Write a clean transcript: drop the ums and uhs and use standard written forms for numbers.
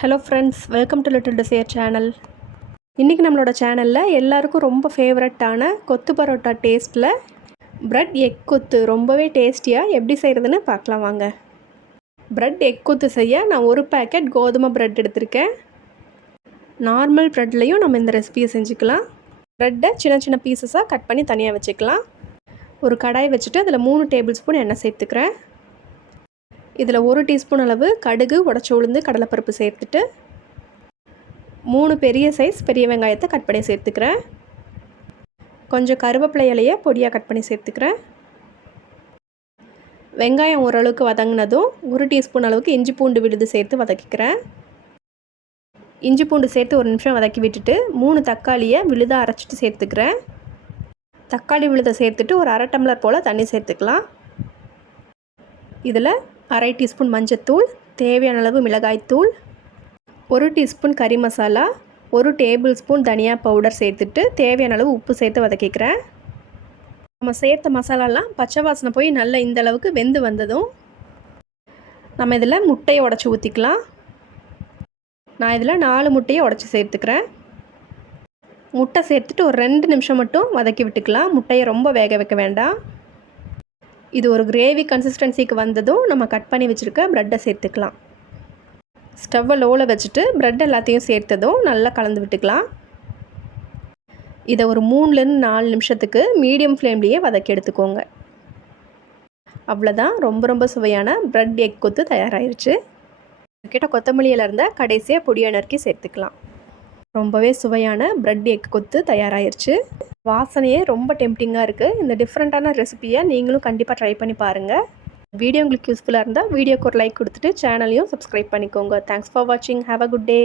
Hello friends, welcome to little desire channel. இன்றைக்கி நம்மளோட சேனலில் எல்லாருக்கும் ரொம்ப ஃபேவரட்டான கொத்து பரோட்டா டேஸ்ட்டில் ப்ரெட் எக் கொத்து ரொம்பவே டேஸ்டியாக எப்படி செய்கிறதுன்னு பார்க்கலாம் வாங்க. ப்ரெட் எக் கொத்து செய்ய நான் ஒரு பேக்கெட் கோதுமை ப்ரெட் எடுத்திருக்கேன். நார்மல் ப்ரெட்லேயும் நம்ம இந்த ரெசிபியை செஞ்சுக்கலாம். ப்ரெட்டை சின்ன சின்ன பீசஸாக கட் பண்ணி தனியாக வச்சுக்கலாம். ஒரு கடாய் வச்சுட்டு அதில் 3 டேபிள் ஸ்பூன் எண்ணெய் சேர்த்துக்கிறேன். இதில் 1 டீஸ்பூன் அளவு கடுகு, உடச்ச உளுந்து, கடலைப்பருப்பு சேர்த்துட்டு 3 பெரிய சைஸ் பெரிய வெங்காயத்தை கட் பண்ணி சேர்த்துக்கிறேன். கொஞ்சம் கருவேப்பிலை இலையை பொடியாக கட் பண்ணி சேர்த்துக்கிறேன். வெங்காயம் ஓரளவுக்கு வதங்கினதும் 1 டீஸ்பூன் அளவுக்கு இஞ்சி பூண்டு விழுது சேர்த்து வதக்கிக்கிறேன். இஞ்சி பூண்டு சேர்த்து 1 நிமிஷம் வதக்கி விட்டுட்டு 3 தக்காளியை விழுதாக அரைச்சிட்டு சேர்த்துக்கிறேன். தக்காளி விழுதை சேர்த்துட்டு ஒரு 1/2 டம்ளர் போல் தண்ணி சேர்த்துக்கலாம். இதில் 1/2 டீஸ்பூன் மஞ்சத்தூள், தேவையான அளவு மிளகாய்த்தூள், 1 டீஸ்பூன் கறி மசாலா, 1 டேபிள் ஸ்பூன் தனியா பவுடர் சேர்த்துட்டு தேவையான அளவு உப்பு சேர்த்து வதக்கிக்கிறேன். நம்ம சேர்த்த மசாலாலாம் பச்சை வாசனை போய் நல்லா இந்த அளவுக்கு வெந்து வந்ததும் நம்ம இதில் முட்டையை உடச்சி ஊற்றிக்கலாம். நான் இதில் 4 முட்டையை உடச்சி சேர்த்துக்கிறேன். முட்டை சேர்த்துட்டு ஒரு 2 நிமிஷம் மட்டும் வதக்கி விட்டுக்கலாம். முட்டையை ரொம்ப வேக வைக்க வேண்டாம். இது ஒரு கிரேவி கன்சிஸ்டன்சிக்கு வந்ததும் நம்ம கட் பண்ணி வச்சுருக்க ப்ரெட்டை சேர்த்துக்கலாம். ஸ்டவ்வை லோவில் வச்சுட்டு ப்ரெட் எல்லாத்தையும் சேர்த்ததும் நல்லா கலந்து விட்டுக்கலாம். இதை ஒரு 3லேருந்து 4 நிமிஷத்துக்கு மீடியம் ஃப்ளேம்லேயே வதக்கி எடுத்துக்கோங்க. அவ்வளோதான், ரொம்ப சுவையான ப்ரெட் எக் கொத்து தயாராகிருச்சு. கிட்ட கொத்தமல்லி இலை இருந்தால் கடைசியாக பொடியாக நறுக்கி சேர்த்துக்கலாம். ரொம்பவே சுவையான ப்ரெட் எக் கொத்து தயாராகிருச்சு. வாசனையே ரொம்ப டெம்ப்டிங்காக இருக்குது. இந்த டிஃப்ரெண்ட்டான ரெசிபியை நீங்களும் கண்டிப்பாக ட்ரை பண்ணி பாருங்கள். வீடியோ உங்களுக்கு யூஸ்ஃபுல்லாக இருந்தால் வீடியோக்கு ஒரு லைக் கொடுத்துட்டு சேனலையும் சப்ஸ்கிரைப் பண்ணிக்கோங்க. தேங்க்ஸ் ஃபார் வாட்சிங். Have a good day.